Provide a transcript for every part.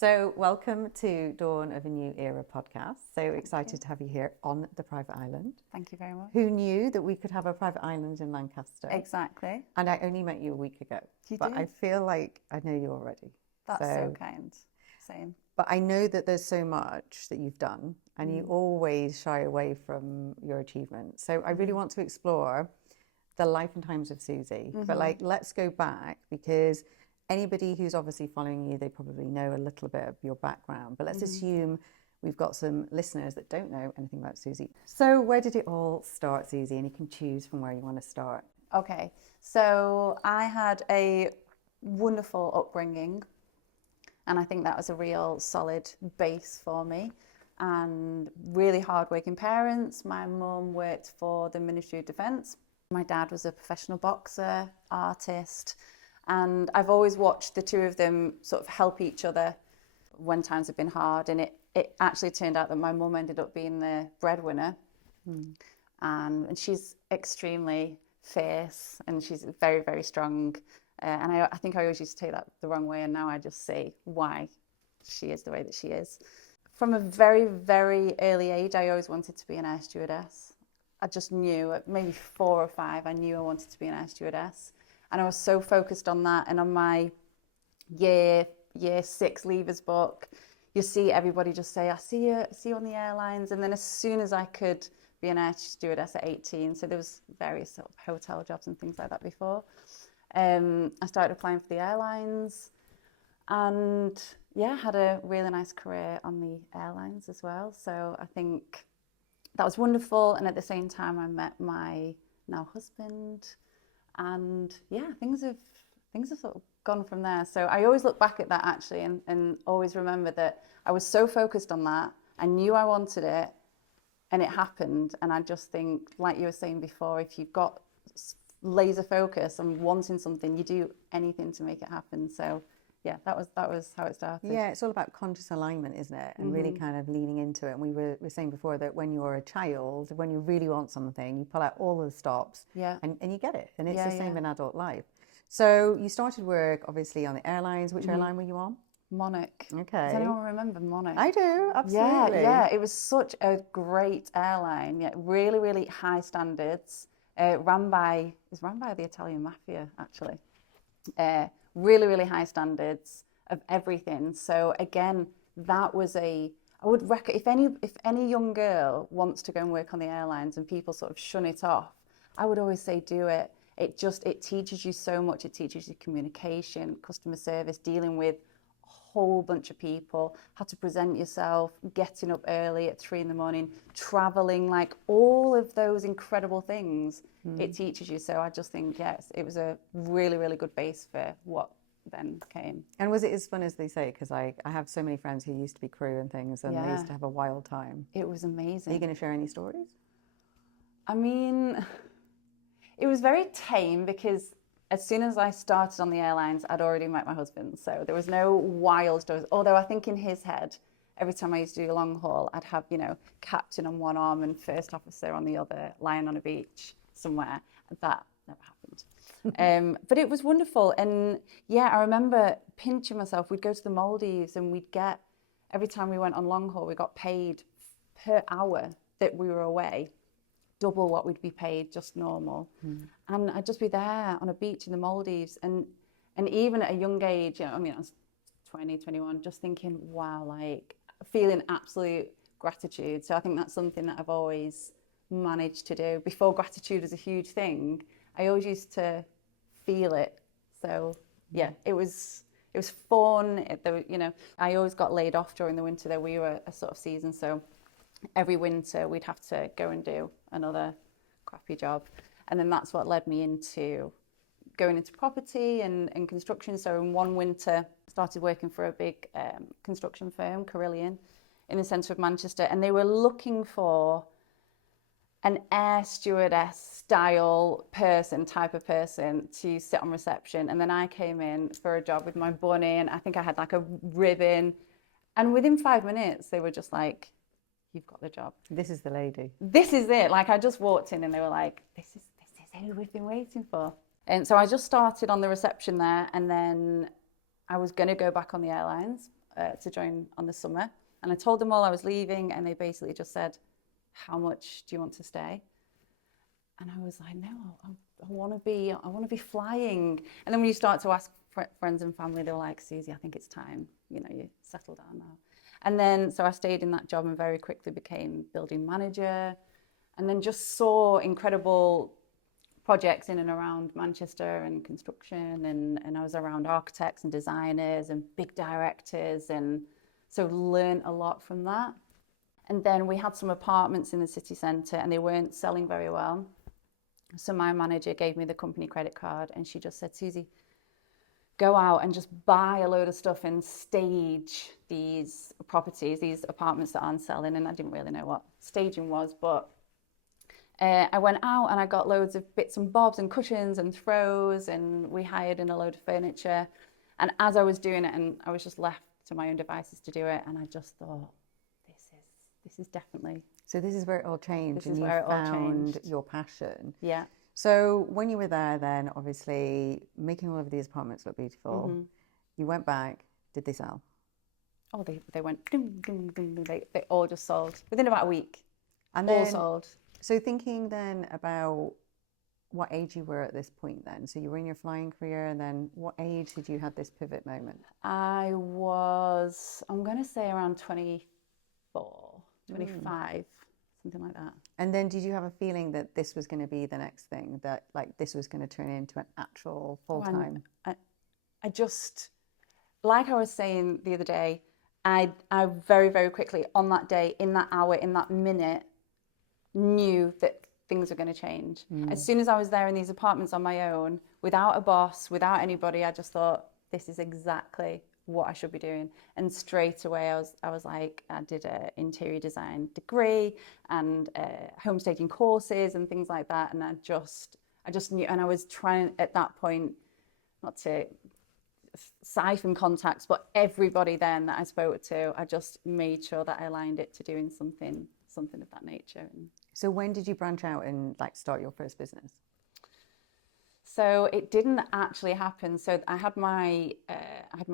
So welcome to Dawn of a New Era podcast. So excited to have you here on the private island. Thank you very much. Who knew that we could have a private island in Lancaster? Exactly. And I only met you a week ago. But did? I feel like I know you already. That's so kind. Same. But I know that there's so much that you've done and you always shy away from your achievements. So I really want to explore the life and times of Susie. But let's go back, because anybody who's obviously following you, they probably know a little bit of your background. But let's assume we've got some listeners that don't know anything about Susie. So where did it all start, Susie? And you can choose from where you want to start. Okay. So I had a wonderful upbringing, and I think that was a real solid base for me. And really hardworking parents. My mum worked for the Ministry of Defence. My dad was a professional boxer, artist. And I've always watched the two of them sort of help each other when times have been hard. And it actually turned out that my mum ended up being the breadwinner. And she's extremely fierce and she's very, very strong. And I think I always used to take that the wrong way. And now I just see why she is the way that she is. From a very, very early age, I always wanted to be an air stewardess. I just knew at maybe 4 or 5, I knew I wanted to be an air stewardess. And I was so focused on that. And on my year 6 leavers book, you see everybody just say, I see you on the airlines. And then as soon as I could be an air stewardess at 18, so there was various sort of hotel jobs and things like that before, I started applying for the airlines. And yeah, had a really nice career on the airlines as well. So I think that was wonderful. And at the same time, I met my now husband. And yeah, things have sort of gone from there. So I always look back at that actually and always remember that I was so focused on that. I knew I wanted it and it happened. And I just think, like you were saying before, if you've got laser focus on wanting something, you do anything to make it happen. So yeah, that was how it started. Yeah, it's all about conscious alignment, isn't it? And really kind of leaning into it. And we were saying before that when you're a child, when you really want something, you pull out all the stops and you get it. And it's the same in adult life. So you started work, obviously, on the airlines. Which airline were you on? Monarch. Okay. Does anyone remember Monarch? I do, absolutely. Yeah, it was such a great airline. Yeah, really, really high standards. Ran by the Italian mafia, actually. Really, really high standards of everything. So again, that was I would recommend, if any young girl wants to go and work on the airlines and people sort of shun it off, I would always say do it. It teaches you so much. It teaches you communication, customer service, dealing with a whole bunch of people, how to present yourself, getting up early at 3 a.m, traveling, like all of those incredible things it teaches you. So I just think, yes, it was a really, really good base for what then came. And was it as fun as they say? Because I have so many friends who used to be crew and things, and they used to have a wild time. It was amazing. Are you going to share any stories? I mean, it was very tame because as soon as I started on the airlines, I'd already met my husband. So there was no wild stories. Although I think in his head, every time I used to do a long haul, I'd have, captain on one arm and first officer on the other, lying on a beach somewhere. That never happened. But it was wonderful. And yeah, I remember pinching myself. We'd go to the Maldives and every time we went on long haul, we got paid per hour that we were away, double what we'd be paid just normal. And I'd just be there on a beach in the Maldives. And even at a young age, I was 20, 21, just thinking, wow, like feeling absolute gratitude. So I think that's something that I've always managed to do. Before gratitude was a huge thing, I always used to feel it. So yeah, it was fun. I always got laid off during the winter. There we were a sort of season, so every winter we'd have to go and do another crappy job. And then that's what led me into going into property and construction. So in one winter, I started working for a big construction firm, Carillion, in the centre of Manchester, and they were looking for an air stewardess style type of person to sit on reception. And then I came in for a job with my bunny, and I think I had like a ribbon. And within 5 minutes, they were just like, you've got the job. This is the lady. This is it. Like I just walked in and they were like, this is who we've been waiting for. And so I just started on the reception there, and then I was going to go back on the airlines. to join on the summer. And I told them all I was leaving, and they basically just said, how much do you want to stay? And I was like, no, I want to be flying. And then when you start to ask friends and family, they're like, Susie, I think it's time, you settle down now. And then, so I stayed in that job and very quickly became building manager, and then just saw incredible projects in and around Manchester and construction, and I was around architects and designers and big directors, and so learned a lot from that. And then we had some apartments in the city centre and they weren't selling very well. So my manager gave me the company credit card, and she just said, Susie, go out and just buy a load of stuff and stage these properties, these apartments that aren't selling. And I didn't really know what staging was, but I went out and I got loads of bits and bobs and cushions and throws, and we hired in a load of furniture. And as I was doing it, and I was just left to my own devices to do it, and I just thought, this is definitely. So this is where it all changed. This is where it all changed. Your passion. Yeah. So when you were there, then obviously making all of these apartments look beautiful, you went back. Did they sell? Oh, they went ding, ding, ding, ding. They all just sold within about a week. And all then, sold. So thinking then about what age you were at this point then. So you were in your flying career, and then what age did you have this pivot moment? I was, I'm going to say around 24, 25, something like that. And then did you have a feeling that this was going to be the next thing, that like this was going to turn into an actual full-time? I just, like I was saying the other day, I very, very quickly on that day, in that hour, in that minute, knew that things were going to change. As soon as I was there in these apartments on my own, without a boss, without anybody, I just thought, this is exactly what I should be doing. And straight away I was like, I did an interior design degree and homestaging courses and things like that, and I just knew. And I was trying at that point, not to siphon contacts, but everybody then that I spoke to, I just made sure that I aligned it to doing something of that nature. So when did you branch out and like start your first business? So it didn't actually happen. So I had my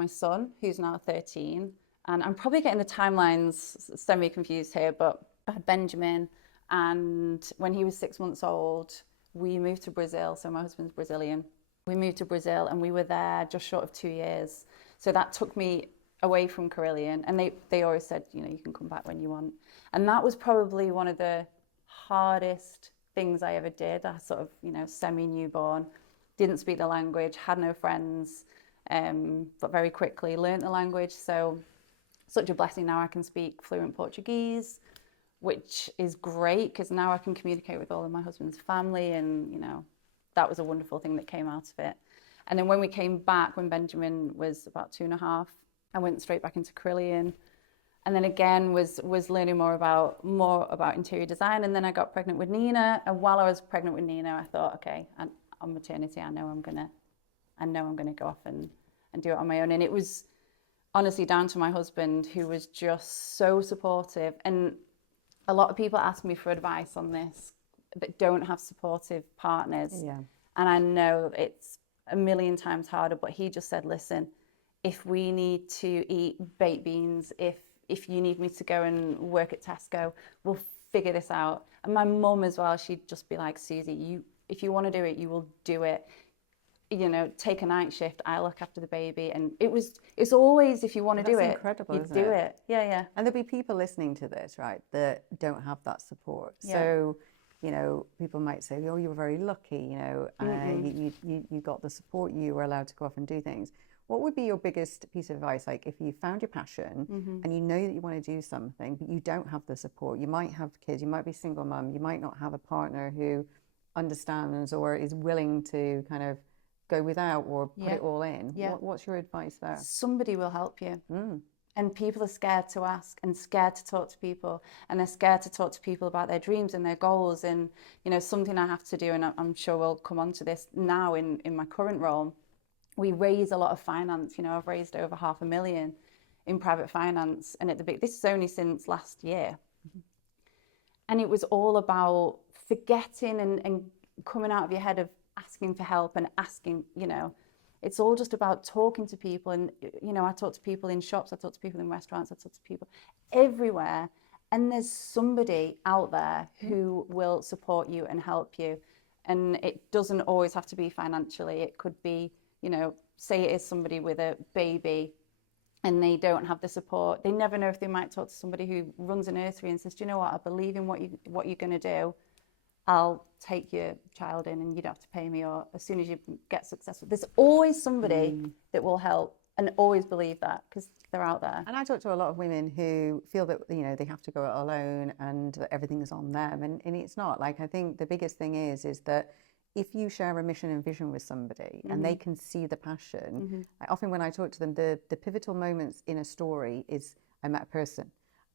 son, who's now 13, and I'm probably getting the timelines semi-confused here, but I had Benjamin, and when he was 6 months old, we moved to Brazil. So my husband's Brazilian. We moved to Brazil and we were there just short of 2 years. So that took me away from Carillion, and they always said, you can come back when you want. And that was probably one of the hardest things I ever did. I sort of, semi-newborn, didn't speak the language, had no friends, but very quickly learned the language. So such a blessing. Now I can speak fluent Portuguese, which is great because now I can communicate with all of my husband's family, and, that was a wonderful thing that came out of it. And then when we came back, when Benjamin was about 2.5, I went straight back into Carillion. And then again was learning more about interior design. And then I got pregnant with Nina. And while I was pregnant with Nina, I thought, okay, on maternity, I know I'm gonna go off and do it on my own. And it was honestly down to my husband, who was just so supportive. And a lot of people ask me for advice on this that don't have supportive partners. Yeah. And I know it's a million times harder, but he just said, listen, if we need to eat baked beans, if you need me to go and work at Tesco, we'll figure this out. And my mum as well, she'd just be like, Susie, if you want to do it, you will do it. Take a night shift, I'll look after the baby. And it's always, if you want to do it, incredible, you isn't do it? it. Yeah. And there'll be people listening to this, right, that don't have that support. Yeah. So, people might say, oh, you were very lucky, you got the support, you were allowed to go off and do things. What would be your biggest piece of advice? Like if you found your passion and you know that you want to do something, but you don't have the support, you might have kids, you might be a single mum, you might not have a partner who understands or is willing to kind of go without or put it all in. Yeah. What's your advice there? Somebody will help you. And people are scared to ask and scared to talk to people, and they're scared to talk to people about their dreams and their goals. And, something I have to do, and I'm sure we'll come on to this now in my current role, we raise a lot of finance. I've raised over $500,000 in private finance, and this is only since last year. And it was all about forgetting and coming out of your head of asking for help and asking, It's all just about talking to people. And, you know, I talk to people in shops, I talk to people in restaurants, I talk to people everywhere. And there's somebody out there who will support you and help you. And it doesn't always have to be financially. It could be, you know, say it is somebody with a baby and they don't have the support. They never know if they might talk to somebody who runs a nursery and says, do you know what, I believe in what you're going to do. I'll take your child in and you don't have to pay me, or as soon as you get successful. There's always somebody that will help, and always believe that, because they're out there. And I talk to a lot of women who feel that, you know, they have to go it alone and that everything is on them. And it's not. Like, I think the biggest thing is that if you share a mission and vision with somebody and they can see the passion, often when I talk to them, the pivotal moments in a story is I met a person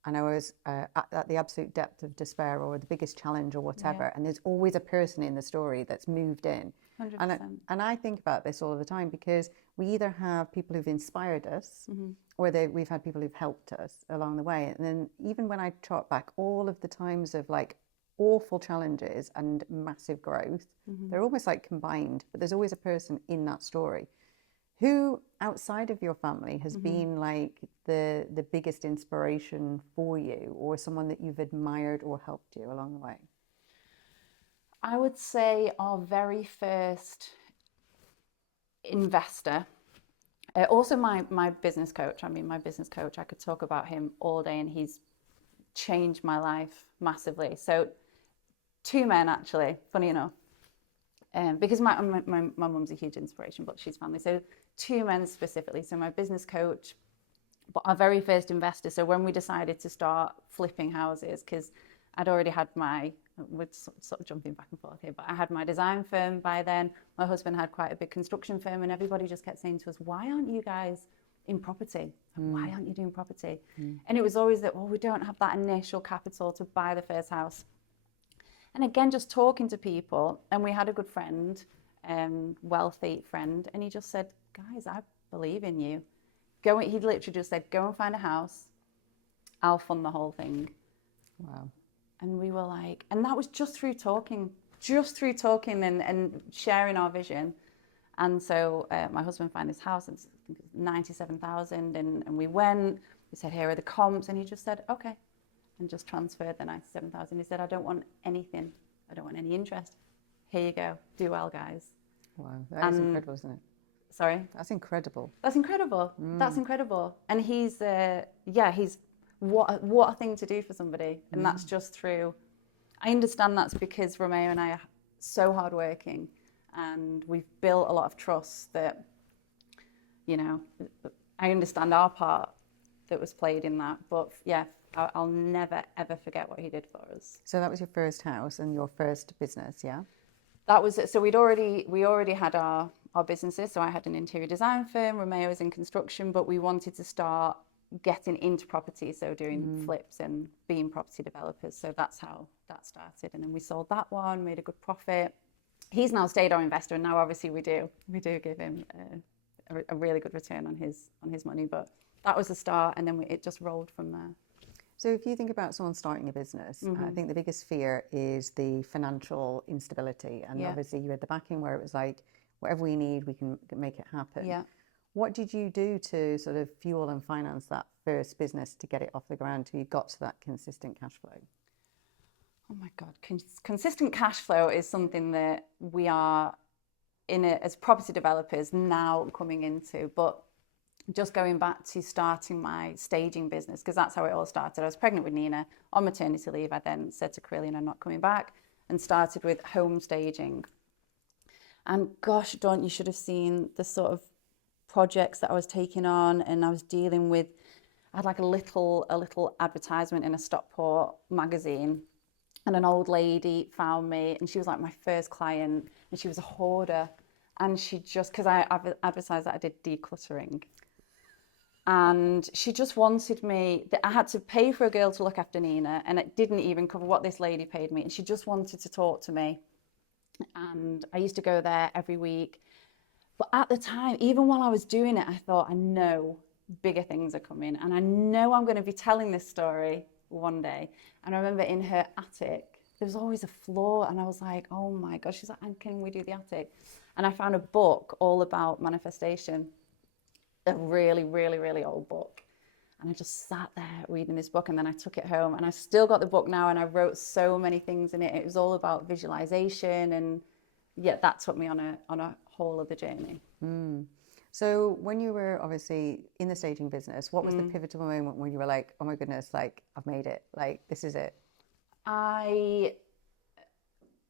and I was at the absolute depth of despair or the biggest challenge or whatever. And there's always a person in the story that's moved in. 100%. And I think about this all the time, because we either have people who've inspired us or we've had people who've helped us along the way. And then even when I trot back all of the times of like awful challenges and massive growth, they're almost like combined, but there's always a person in that story. Who outside of your family has been like the biggest inspiration for you, or someone that you've admired or helped you along the way? I would say our very first investor, also my business coach. I mean, my business coach, I could talk about him all day, and he's changed my life massively. So 2 men, actually, funny enough, because my mum's a huge inspiration, but she's family. So 2 men specifically. So my business coach, but our very first investor. So when we decided to start flipping houses, because I'd already had we're sort of jumping back and forth here, but I had my design firm by then. My husband had quite a big construction firm, and everybody just kept saying to us, why aren't you guys in property? Why aren't you doing property? And it was always that, well, we don't have that initial capital to buy the first house. And again, just talking to people, and we had a good friend, wealthy friend, and he just said, guys, I believe in you. He literally just said, go and find a house. I'll fund the whole thing. Wow. And we were like, and that was just through talking and sharing our vision. And so my husband found this house, and I think it was 97,000, and we went, we said, here are the comps, and he just said, okay, and just transferred the 97,000. He said, I don't want anything. I don't want any interest. Here you go. Do well, guys. Wow, that is incredible, isn't it? Sorry? That's incredible. That's incredible. That's incredible. And he's what a thing to do for somebody. And that's just through, I understand that's because Romeo and I are so hardworking, and we've built a lot of trust that, you know, I understand our part that was played in that. But yeah, I'll never, ever forget what he did for us. So that was your first house and your first business, yeah? That was, so we already had our businesses. So I had an interior design firm, Romeo was in construction, but we wanted to start getting into property, so doing flips and being property developers. So that's how that started. And then we sold that one, made a good profit. He's now stayed our investor, and now obviously we do give him a really good return on his money. But that was the start, and then it just rolled from there. So if you think about someone starting a business, I think the biggest fear is the financial instability. And obviously you had the backing where it was like, whatever we need, we can make it happen. Yeah. What did you do to sort of fuel and finance that first business to get it off the ground till you got to that consistent cash flow? Oh my God, consistent cash flow is something that we are as property developers now coming into. But just going back to starting my staging business, because that's how it all started. I was pregnant with Nina on maternity leave. I then said to Carillion, I'm not coming back, and started with home staging. And gosh, Dawn, you should have seen the sort of projects that I was taking on, and I was dealing with, I had like a little advertisement in a Stockport magazine, and an old lady found me, and she was like my first client, and she was a hoarder, and she just, because I advertised that I did decluttering, and she just wanted me, I had to pay for a girl to look after Nina, and it didn't even cover what this lady paid me, and she just wanted to talk to me. And I used to go there every week. But at the time, even while I was doing it, I thought, I know bigger things are coming, and I know I'm going to be telling this story one day. And I remember in her attic, there was always a floor, and I was like, oh my gosh. She's like, and can we do the attic? And I found a book all about manifestation, a really, really, really old book. And I just sat there reading this book, and then I took it home, and I still got the book now, and I wrote so many things in it. It was all about visualization, and yeah, that took me on a whole other journey. So when you were obviously in the staging business, what was the pivotal moment when you were like, oh my goodness, like I've made it, like this is it? I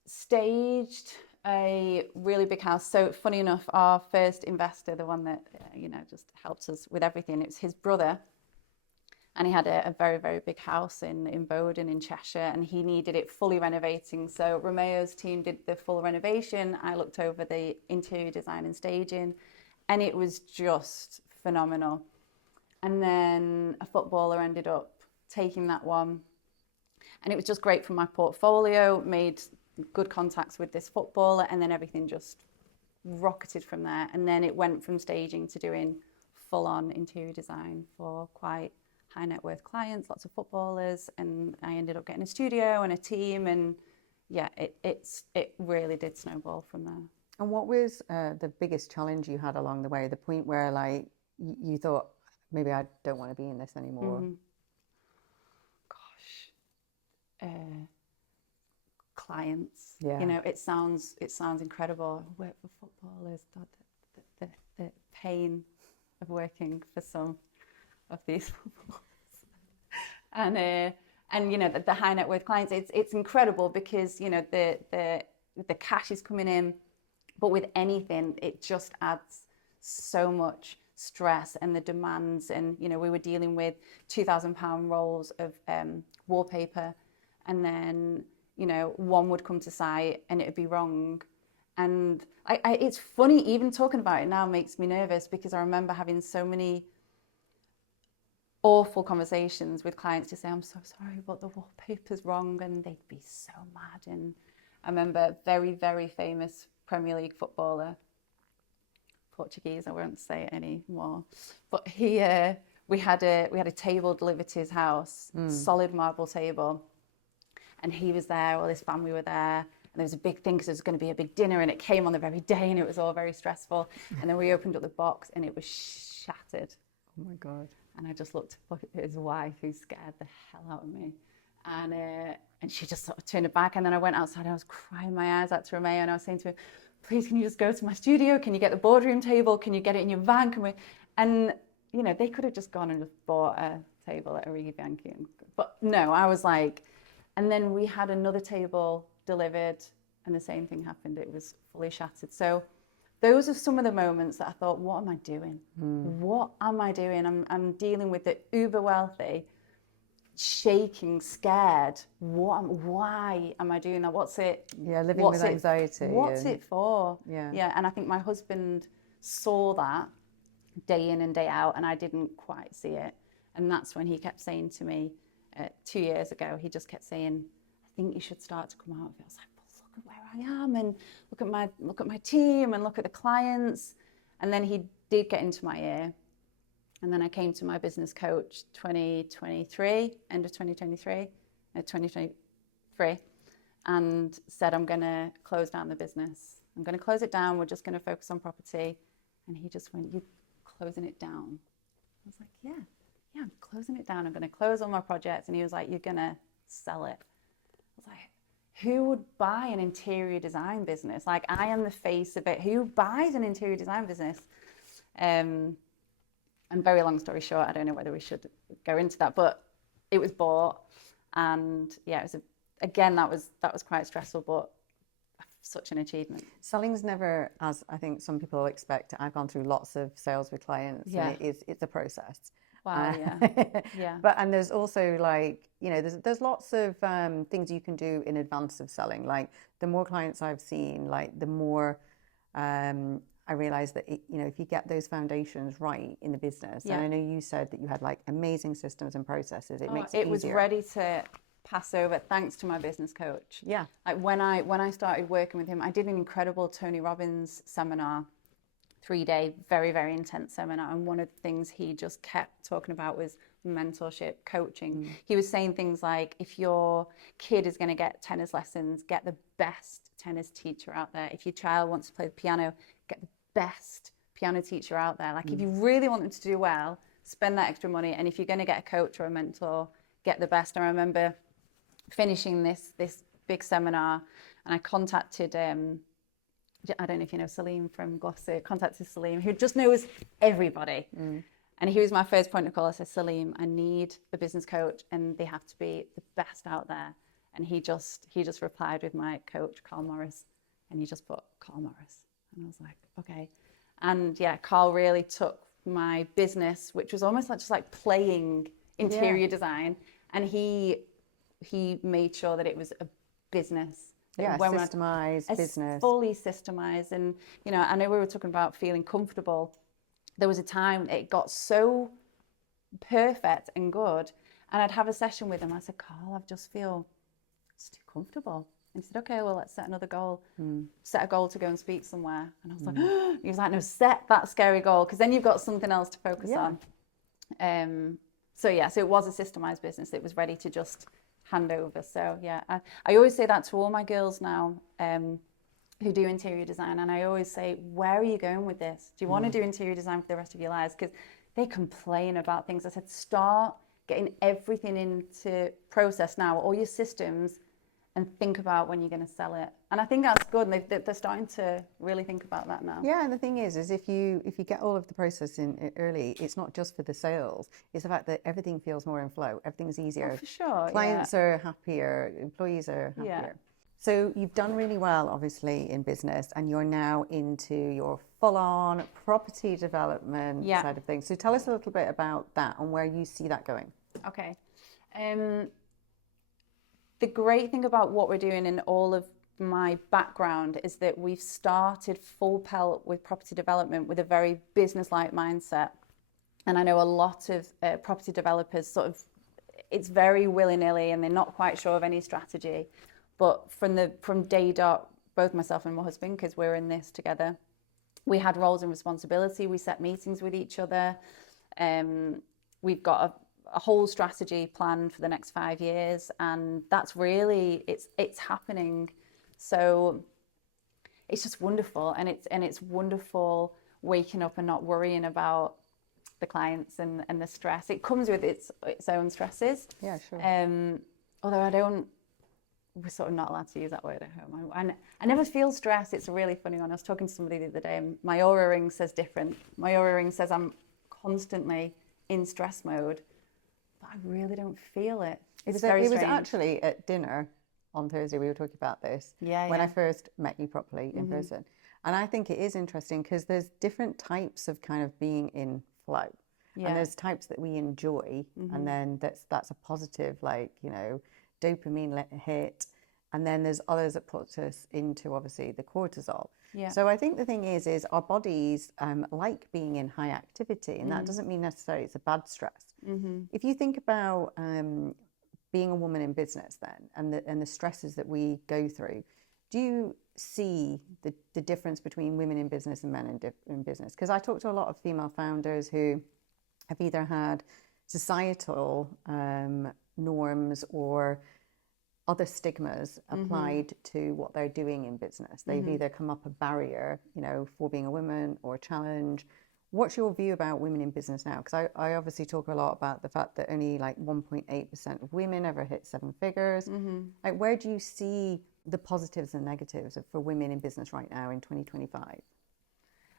staged a really big house. So funny enough, our first investor, the one that, just helped us with everything, it was his brother. And he had a very, very big house in Bowden in Cheshire, and he needed it fully renovating. So Romeo's team did the full renovation. I looked over the interior design and staging, and it was just phenomenal. And then a footballer ended up taking that one, and it was just great for my portfolio, made good contacts with this footballer, and then everything just rocketed from there. And then it went from staging to doing full-on interior design for quite high net worth clients, lots of footballers, and I ended up getting a studio and a team, and yeah, it really did snowball from there. And what was the biggest challenge you had along the way? The point where like you thought, maybe I don't want to be in this anymore. Gosh, clients. Yeah. It sounds incredible. I work for footballers. The pain of working for some of these footballers, and the high net worth clients. It's incredible because the cash is coming in. But with anything, it just adds so much stress, and the demands. And, we were dealing with £2,000 rolls of wallpaper. And then, one would come to site and it would be wrong. And it's funny, even talking about it now makes me nervous, because I remember having so many awful conversations with clients to say, I'm so sorry, but the wallpaper's wrong. And they'd be so mad. And I remember a very, very famous Premier League footballer, Portuguese, I won't say it anymore, but we had a table delivered to his house, solid marble table, and he was there, all his family were there, and there was a big thing because there was going to be a big dinner, and it came on the very day, and it was all very stressful. And then we opened up the box, and it was shattered. Oh my God. And I just looked at his wife, who scared the hell out of me. And she just sort of turned it back. And then I went outside and I was crying my eyes out to Romeo, and I was saying to him, please, can you just go to my studio? Can you get the boardroom table? Can you get it in your van? And they could have just gone and just bought a table at Origi Bianchi. But no, I was like, and then we had another table delivered, and the same thing happened. It was fully shattered. So those are some of the moments that I thought, what am I doing? What am I doing? I'm dealing with the uber wealthy, shaking, scared. Why am I doing that? What's it? Yeah, living with anxiety. What's it for? Yeah. And I think my husband saw that day in and day out, and I didn't quite see it. And that's when he kept saying to me 2 years ago, he just kept saying, I think you should start to come out of it. I was like, but look at where I am, and look at my team, and look at the clients. And then he did get into my ear. And then I came to my business coach 2023, end of 2023, and said, I'm going to close down the business. I'm going to close it down. We're just going to focus on property. And he just went, you're closing it down? I was like, yeah, I'm closing it down. I'm going to close all my projects. And he was like, you're going to sell it. I was like, who would buy an interior design business? Like, I am the face of it. Who buys an interior design business? And very long story short, I don't know whether we should go into that, but it was bought, and yeah, it was that was quite stressful, but such an achievement. Selling's never, as I think some people expect. I've gone through lots of sales with clients, and it's a process. Wow, yeah. And there's also there's lots of things you can do in advance of selling. Like the more clients I've seen, like the more I realized that if you get those foundations right in the business, and I know you said that you had like amazing systems and processes, it makes it easier. It was ready to pass over thanks to my business coach. Yeah. Like when I started working with him, I did an incredible Tony Robbins seminar 3-day, very, very intense seminar. And one of the things he just kept talking about was mentorship, coaching. He was saying things like, if your kid is going to get tennis lessons, get the best tennis teacher out there. If your child wants to play the piano, get the best piano teacher out there. Like if you really want them to do well, spend that extra money. And if you're going to get a coach or a mentor, get the best. I remember finishing this big seminar, and I contacted I don't know if you know Salim from Gloucester, contacted Salim, who just knows everybody. And he was my first point of call. I said, Salim, I need a business coach, and they have to be the best out there. And he just replied with my coach, Carl Morris, and he just put Carl Morris. And I was like, okay. And yeah, Carl really took my business, which was almost like just like playing interior design, and he made sure that it was a business. Systemized business. Fully systemized. And, you know, I know we were talking about feeling comfortable. There was a time it got so perfect and good. And I'd have a session with him. I said, Carl, I just feel it's too comfortable. And he said, okay, well, let's set another goal. Set a goal to go and speak somewhere. And I was like, he was like, no, set that scary goal, because then you've got something else to focus on. So it was a systemized business that was ready to just hand over. So yeah, I always say that to all my girls now who do interior design, and I always say, where are you going with this? Do you want to do interior design for the rest of your lives? Because they complain about things. I said, start getting everything into process now, all your systems, and think about when you're going to sell it. And I think that's good, and they're starting to really think about that now. Yeah, and the thing is if you get all of the process in early, it's not just for the sales, it's the fact that everything feels more in flow, everything's easier. Oh, for sure. Clients are happier, employees are happier. Yeah. So you've done really well, obviously, in business, and you're now into your full-on property development side of things. So tell us a little bit about that and where you see that going. Okay. The great thing about what we're doing in all of my background is that we've started full pelt with property development with a very business-like mindset. And I know a lot of property developers it's very willy-nilly, and they're not quite sure of any strategy. But from day dot, both myself and my husband, because we're in this together, we had roles and responsibility. We set meetings with each other. We've got a whole strategy planned for the next 5 years, and that's really it's happening. So it's just wonderful, and it's wonderful waking up and not worrying about the clients and the stress. It comes with its own stresses. Yeah, sure. Although we're sort of not allowed to use that word at home. I never feel stress. It's a really funny one. I was talking to somebody the other day, and my aura ring says different. My aura ring says I'm constantly in stress mode, but I really don't feel it. It was actually at dinner on Thursday, we were talking about this. When I first met you properly in person. And I think it is interesting because there's different types of kind of being in flow. Yeah. And there's types that we enjoy, and then that's a positive, like, you know, dopamine hit, and then there's others that put us into obviously the cortisol. Yeah. So I think the thing is our bodies like being in high activity, and that doesn't mean necessarily it's a bad stress. If you think about being a woman in business then, and the stresses that we go through, do you see the difference between women in business and men in business? Because I talk to a lot of female founders who have either had societal norms or other stigmas applied to what they're doing in business. They've either come up a barrier, you know, for being a woman, or a challenge. What's your view about women in business now? Because I obviously talk a lot about the fact that only like 1.8% of women ever hit 7 figures. Like, where do you see the positives and negatives for women in business right now in 2025?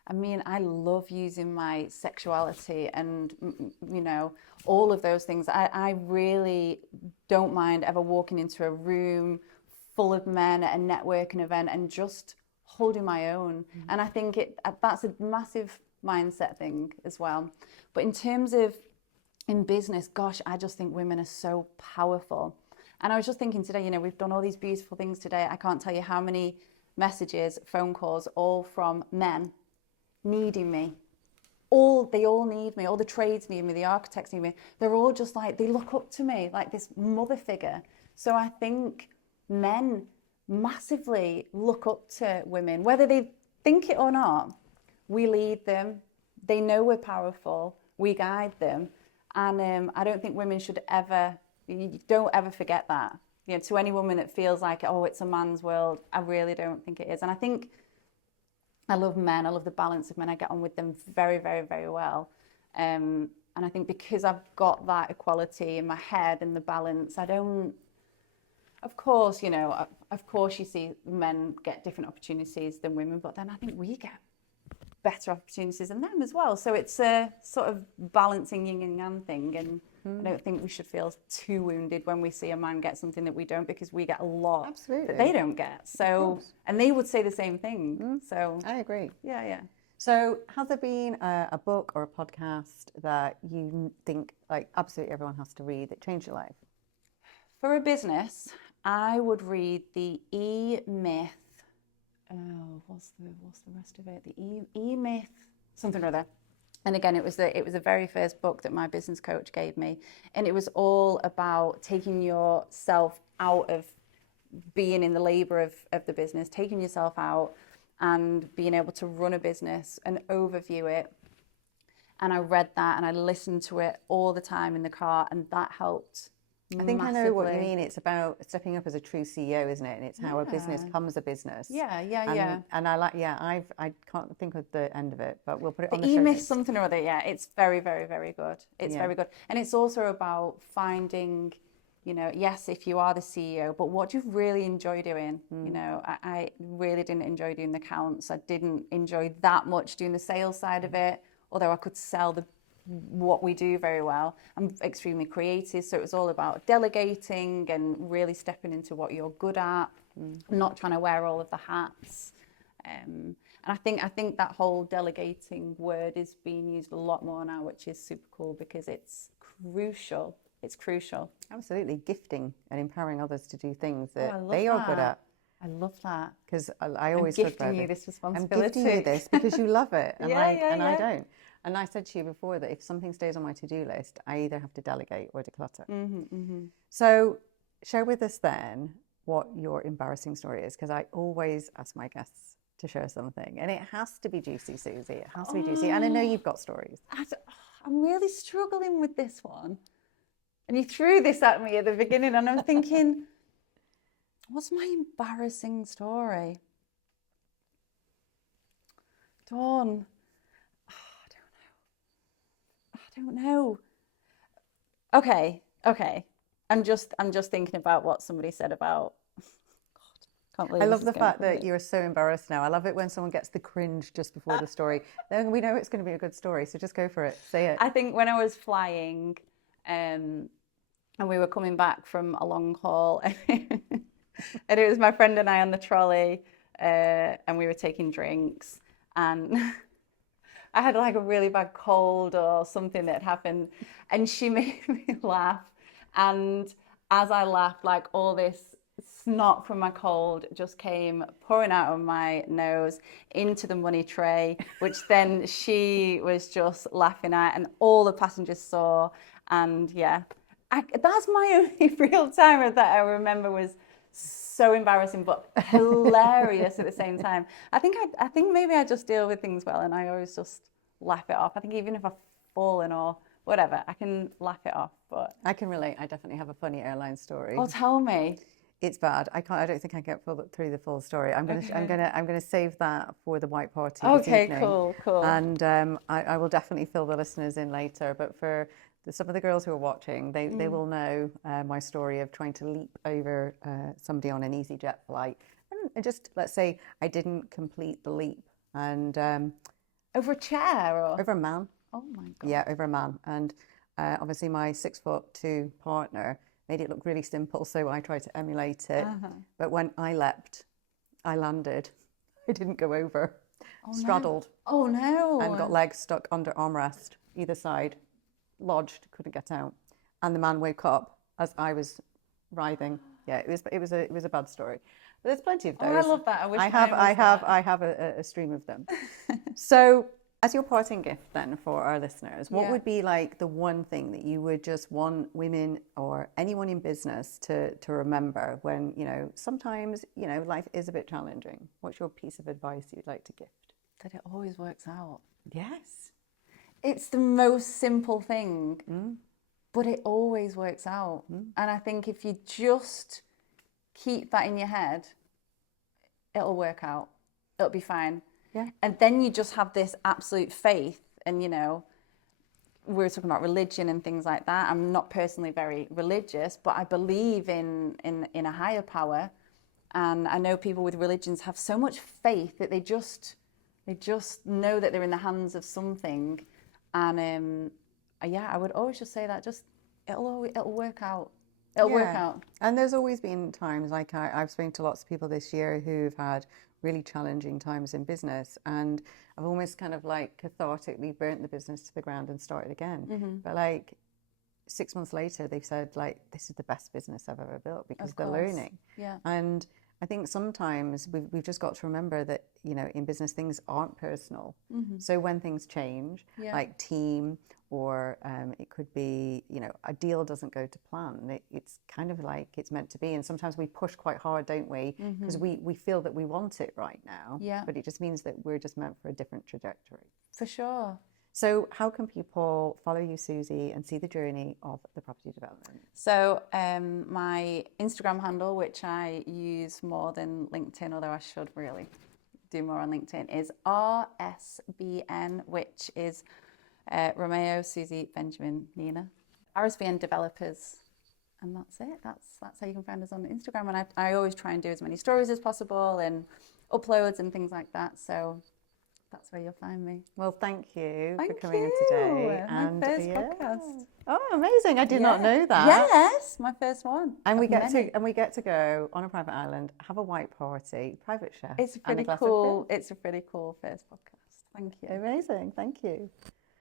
I mean, I love using my sexuality and, you know, all of those things. I really don't mind ever walking into a room full of men at a networking event and just holding my own. And I think that's a massive mindset thing as well. But in terms of in business, gosh, I just think women are so powerful. And I was just thinking today, you know, we've done all these beautiful things today. I can't tell you how many messages, phone calls, all from men needing me. They all need me. All the trades need me. The architects need me. They're all just like, they look up to me like this mother figure. So I think men massively look up to women, whether they think it or not. we lead them. They know we're powerful. We guide them. And I don't think women should ever, you don't ever forget that. You know, to any woman that feels like, oh, it's a man's world, I really don't think it is. And I think I love men. I love the balance of men. I get on with them very, very, very well. And I think because I've got that equality in my head and the balance, I don't, of course, you know, of course you see men get different opportunities than women, but then I think we get better opportunities than them as well. So it's a sort of balancing yin and yang thing. And I don't think we should feel too wounded when we see a man get something that we don't, because we get a lot Absolutely. that they don't get. So, and they would say the same thing. So I agree. yeah, yeah. So has there been a book or a podcast that you think like absolutely everyone has to read that changed your life? For a business, I would read the E-Myth. Oh, what's the rest of it? The E-Myth, something or other. And again, it was the very first book that my business coach gave me, and it was all about taking yourself out of being in the labor of the business, taking yourself out and being able to run a business and overview it. And I read that and I listened to it all the time in the car, and that helped. I think I know what you mean. It's about stepping up as a true CEO, isn't it? And it's how a business comes a business. Yeah. And I like, I can't think of the end of it, but we'll put it on the The show E-Myth notes. something or other, yeah. It's very, very, very good. It's very good. And it's also about finding, you know, yes, if you are the CEO, but what do you really enjoy doing? You know, I really didn't enjoy doing the accounts. I didn't enjoy that much doing the sales side of it, although I could sell what we do very well. I'm extremely creative, so it was all about delegating and really stepping into what you're good at, not trying to wear all of the hats. And I think that whole delegating word is being used a lot more now, which is super cool because it's crucial. It's crucial. Absolutely. Gifting and empowering others to do things that they are good at. I love that. Because I always I'm talk about gifting you this. this responsibility. I'm gifting you this because you love it, and I Yeah. don't. And I said to you before that if something stays on my to-do list, I either have to delegate or declutter. So share with us then what your embarrassing story is, because I always ask my guests to share something, and it has to be juicy, Susie. It has to be juicy, and I know you've got stories. I'm really struggling with this one. And you threw this at me at the beginning, and I'm thinking, what's my embarrassing story? Dawn. I don't know. Okay. I'm just thinking about what somebody said about. God, can't believe I love the fact that you're so embarrassed now. I love it when someone gets the cringe just before the story. Then we know it's going to be a good story, so just go for it. Say it. I think when I was flying, and we were coming back from a long haul, and it was my friend and I on the trolley, and we were taking drinks, and I had like a really bad cold or something that happened, and she made me laugh. And as I laughed, like all this snot from my cold just came pouring out of my nose into the money tray, which then she was just laughing at, and all the passengers saw. And yeah, that's my only real time that I remember was so embarrassing, but hilarious at the same time. I think maybe I just deal with things well, and I always just laugh it off. I think even if I've fallen or whatever, I can laugh it off. But I can relate. I definitely have a funny airline story. oh, tell me. It's bad. I don't think I get through the full story. I'm gonna save that for the white party this evening. Cool. And I will definitely fill the listeners in later. But for some of the girls who are watching, they will know my story of trying to leap over somebody on an EasyJet flight. And just let's say I didn't complete the leap, and Over a chair or over a man. Oh my God. Yeah, over a man. And obviously my 6'2" partner made it look really simple, so I tried to emulate it. But when I leapt, I landed. I didn't go over. Straddled. Oh no. And got legs stuck under armrest, either side, lodged, couldn't get out. And the man woke up as I was writhing. Yeah, it was a bad story. But there's plenty of those. Oh, I love that. I have a stream of them. So, as your parting gift then for our listeners, what would be like the one thing that you would just want women or anyone in business to remember when, sometimes, life is a bit challenging? What's your piece of advice you'd like to gift? that it always works out. Yes. It's the most simple thing, but it always works out. And I think if you just keep that in your head, it'll work out. It'll be fine. Yeah. And then you just have this absolute faith. And, you know, we were talking about religion and things like that. I'm not personally very religious, but I believe in a higher power. And I know people with religions have so much faith that they just know that they're in the hands of something. And yeah, I would always just say that it'll work out. It'll work out. And there's always been times, like I've spoken to lots of people this year who've had really challenging times in business, and I've almost kind of like cathartically burnt the business to the ground and started again. But like 6 months later, they've said like, this is the best business I've ever built because they're learning. Yeah. And I think sometimes we've just got to remember that, you know, in business, things aren't personal. So when things change, like team, or it could be, you know, a deal doesn't go to plan. It's kind of like it's meant to be. And sometimes we push quite hard, don't we? Because we feel that we want it right now. Yeah. But it just means that we're just meant for a different trajectory. For sure. So how can people follow you, Susie, and see the journey of the property development? So my Instagram handle, which I use more than LinkedIn, although I should really do more on LinkedIn, is RSBN, which is Romeo, Susie, Benjamin, Nina. RSBN Developers. And that's it. That's how you can find us on Instagram. And I always try and do as many stories as possible and uploads and things like that. So that's where you'll find me. Well, thank you for Thank coming in you. today. My first podcast. Oh, amazing! I did not know that. Yes, my first one. And we get to go on a private island, have a white party, private chef. It's a and pretty a glass of cool. beer. It's a pretty cool first podcast. Thank you. Amazing. Thank you.